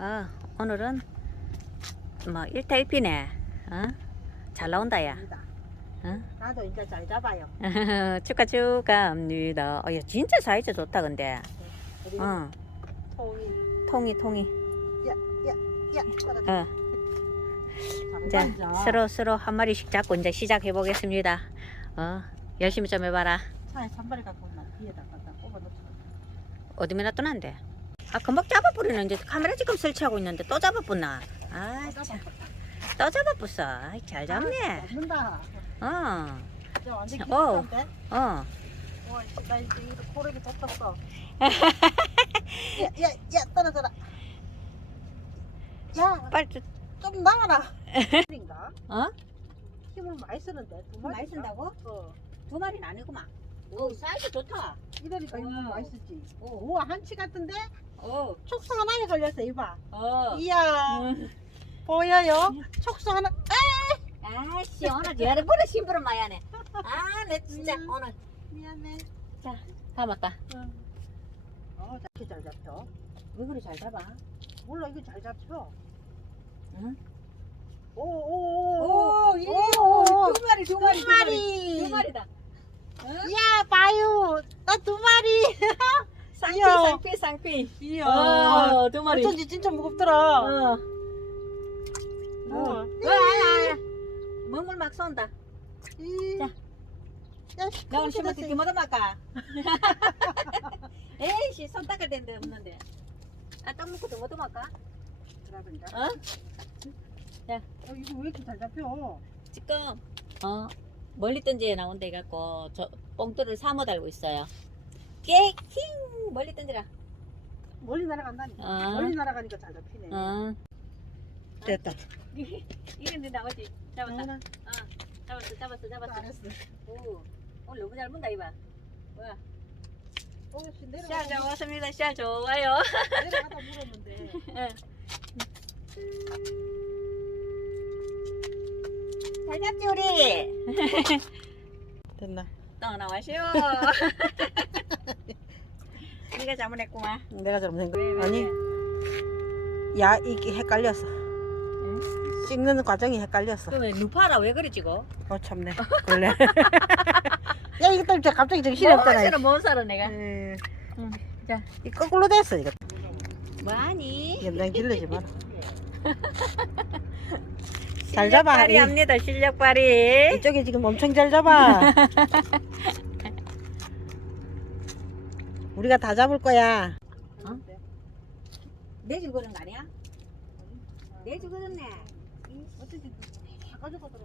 어, 오늘은 뭐 1타 1피네. 어? 잘 나온다 야. 어? 나도 이제 잘 잡아요. 축하 축하합니다. 어, 야, 진짜 사이즈 좋다 근데. 우리 어, 통이 통이 통이. 야 떨어져. 어. 자, 서로 서로 한 마리씩 잡고 이제 시작해 보겠습니다. 어, 열심히 좀 해봐라. 차에 산발이 갖고 있나 뒤에다 갖다 꼽아 놓자. 어디 면나 떠난데? 아 금방 잡아버리는 이제 카메라 지금 설치하고 있는데 또 잡아붙나? 아, 참. 또 잡아붙어. 아이, 잘 잡네. 잡는다. 어, 저 완전 어. 기특한데. 어. 와, 씨, 나 이제 이거 코르기 떴었어. 야, 야, 야, 떨어져라. 야, 빨리 좀- 좀 나와라. 인가? 어? 힘을 많이 쓰는데 두 마리. 많이 쓴다고? 어. 두 마리는 아니구만. 오, 사이즈 좋다. 이러니까 힘을 어. 많이 쓰지. 오, 우와, 한치 같은데? 오, 촉수 하나에 걸렸어, 이봐. 어. 이야, 음. 보여요? 촉수 하나. 아씨 오늘 여러분의 심부름 많이 하네. 아, 내 진짜 음. 오늘 미안해. 다 맞다. 응. 어, 이렇게 잘 잡혀. 왜 그리 잘 잡아? 몰라, 이거 잘 잡혀. 응? 오, 오, 오, 오, 예. 오, 두 마리, 두두 마리, 마리. 두 마리다. 야, 봐요. 나 두 마리. 쌍피, 이야. 쌍피, 쌍피. 이야. 어, 두 마리. 어쩐지 진짜 무겁더라. 어. 어. 어, 아, 아, 먹물 막 쏜다. 이. 자. 야, 나 오늘. 때 뭐다 말까? 에이씨, 손 닦을 데인데 없는데. 아, 떡 먹고 또 뭐다? 그러던가. 어? 어, 이거 왜 이렇게 잘 잡혀? 지금, 어, 멀리 던지에 나온다 해갖고, 저, 뽕돌을 사모 달고 있어요. 깨 킹! 멀리 던지라. 멀리 날아간다니까. 어. 멀리 날아가니까 잘 잡히네. 어. 됐다. 이랬는데 나머지 잡았다. 어, 잡았어, 잡았어, 잡았어. 알았어. 오, 오늘 너무 잘 문다, 이봐. 뭐야? 어, 씨, 씨알 내려가다, 좋았습니다. 씨알 좋아요. 내려가다 물었는데. 잘 잡지, 우리? 됐나? 떠나와시오. 네가 잘못했구만. 내가 잘못한 거. 아니, 야, 이게 헷갈렸어. 씻는 과정이 헷갈렸어. 그왜 누파라 왜 그래 지금? 어, 참네. 원래. 야, 이거 또 갑자기 정신이 없잖아. 사람 못 살아 내가. 에, 응. 자, 이 거꾸로 됐어, 이거. 뭐하니? 염장 길르지 마라. 잘 잡아. 발이 이- 합니다. 실력 발이. 이쪽에 지금 엄청 잘 잡아. 우리가 다 잡을 거야. 내주 그런 거 아니야? 내주 그렇네. 어떻게 다 가져가더라.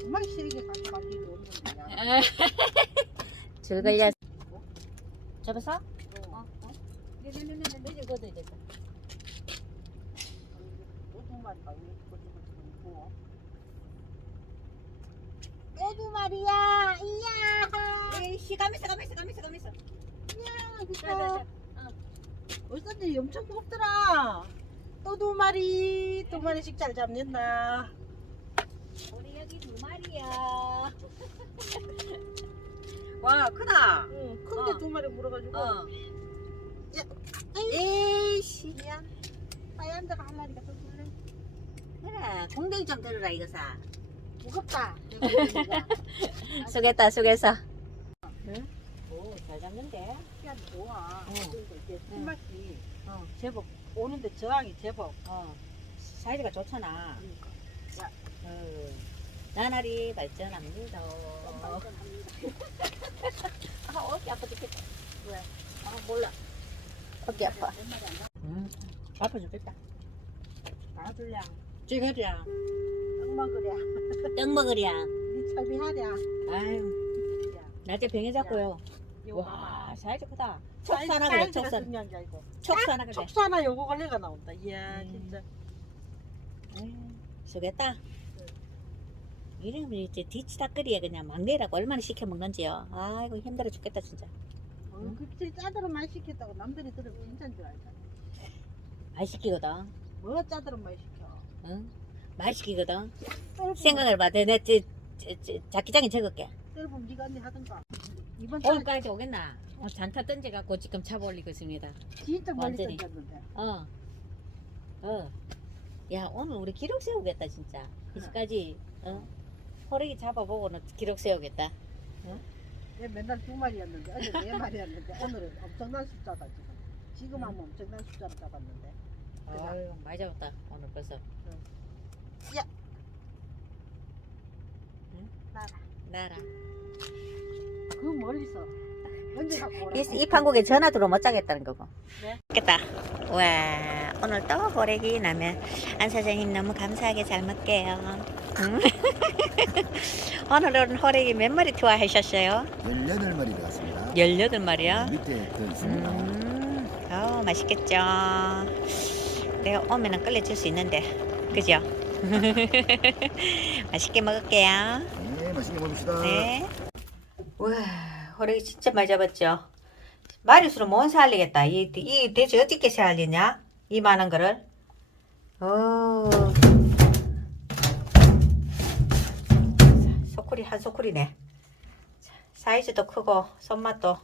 정말 시리게 가져갈 일이 없는 거야. 줄 걸려. 잡았어? 어, 어. 네네네네 내주 그어도 됐어. 또두 마리가 왜 이거 저거 저거 구워? 또두 마리야. 이야. 에이씨 가면서 가면서 가면서 가면서. 이야. 자, 그쵸? 어쩐지 엄청 무겁더라. 또 두 마리, 두 마리씩 잘 잡는다. 우리 여기 두 마리야. 와 크다. 응, 큰데 어. 두 마리 물어가지고. 어. 에이씨. 미안. 하얀 데가 한 마리가 더 줄래? 그래 공댕이 좀 들어라 이거 사. 무겁다. 수겠다 수겠어. 오잘 잡는데. 시간 좋아. 응. 이게 응. 손맛이 어. 제법 오는데 저항이 제법. 어. 사이즈가 좋잖아. 그러니까. 어. 나날이 발전합니다. 아 어깨 아파 죽겠다. 왜? 아 몰라. 어깨 아파. 응. 아파 죽겠다. 나들랴. 찌그랴. 떡 먹으랴. 떡 먹으랴. 니 철비하랴. 아유. 낮에 병에 잡고요. 와 사이즈 크다. 촉사나 그래 사이즈가 촉사. 중요한 게 아니고. 촉사나 그래. 촉수 하나 요거 걸레가 나온다. 이야 음. 진짜. 쓰겠다. 이름이 이제 뒤치다거리에 그냥 막내라고 얼마나 시켜 먹는지요. 아이고 힘들어 죽겠다 진짜. 어, 그치 짜들은 많이 시켰다고 남들이 들으면 진짜인 줄 알잖아. 많이 시키거든. 뭐 짜들은 많이 시켜. 응? 많이 시키거든. 생각을 봐. 내, 내, 내, 자기장에 적을게. 짧으면 네가 언니 하든가. 이번 달 오늘까지 오겠나? 어, 잔타 던져갖고 지금 잡아 올리고 있습니다. 진짜 멀리 완전히. 던졌는데. 어. 어. 야, 오늘 우리 기록 세우겠다, 진짜. 이제까지, 어? 호래기 잡아보고는 기록 세우겠다. 얘 맨날 두 마리였는데 어제 네 마리였는데 오늘은 엄청난 숫자다 지금. 지금 하면 엄청난 숫자를 잡았는데. 그죠? 아유, 많이 잡았다, 오늘 벌써. 나라. 나라. 그 멀리서 언제 갖고 오라. 이, 이 판국에 전화 들어 못 자겠다는 거고. 네. 겠다. 와, 오늘 또 호래기 라면 안 사장님 너무 감사하게 잘 먹게요. 음. 오늘은 호래기 몇 마리 투하하셨어요? 18마리 되었습니다. 18마리요? 밑에 더 있습니다. 음, 어, 맛있겠죠. 내가 오면은 끓여줄 수 있는데, 그죠? 맛있게 먹을게요. 네, 맛있게 먹읍시다. 네. 와, 호래기 진짜 많이 잡았죠? 마리수로 못 살리겠다. 이, 이 돼지 어떻게 살리냐? 이 많은 거를. 어. 소쿠리, 한 소쿠리네. 자, 사이즈도 크고, 손맛도.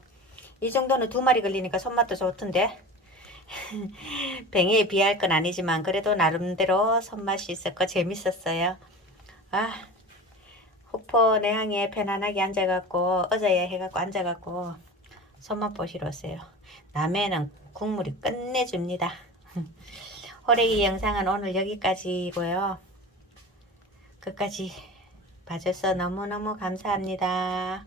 이 정도는 두 마리 걸리니까 손맛도 좋던데. 뱅이에 비할 건 아니지만, 그래도 나름대로 손맛이 있었고, 재밌었어요. 아, 후포 내항에 편안하게 앉아갖고 어저야 해갖고 앉아갖고 손맛 보시러 오세요. 남해는 국물이 끝내줍니다. 호래기 영상은 오늘 여기까지고요. 끝까지 봐줘서 너무너무 감사합니다.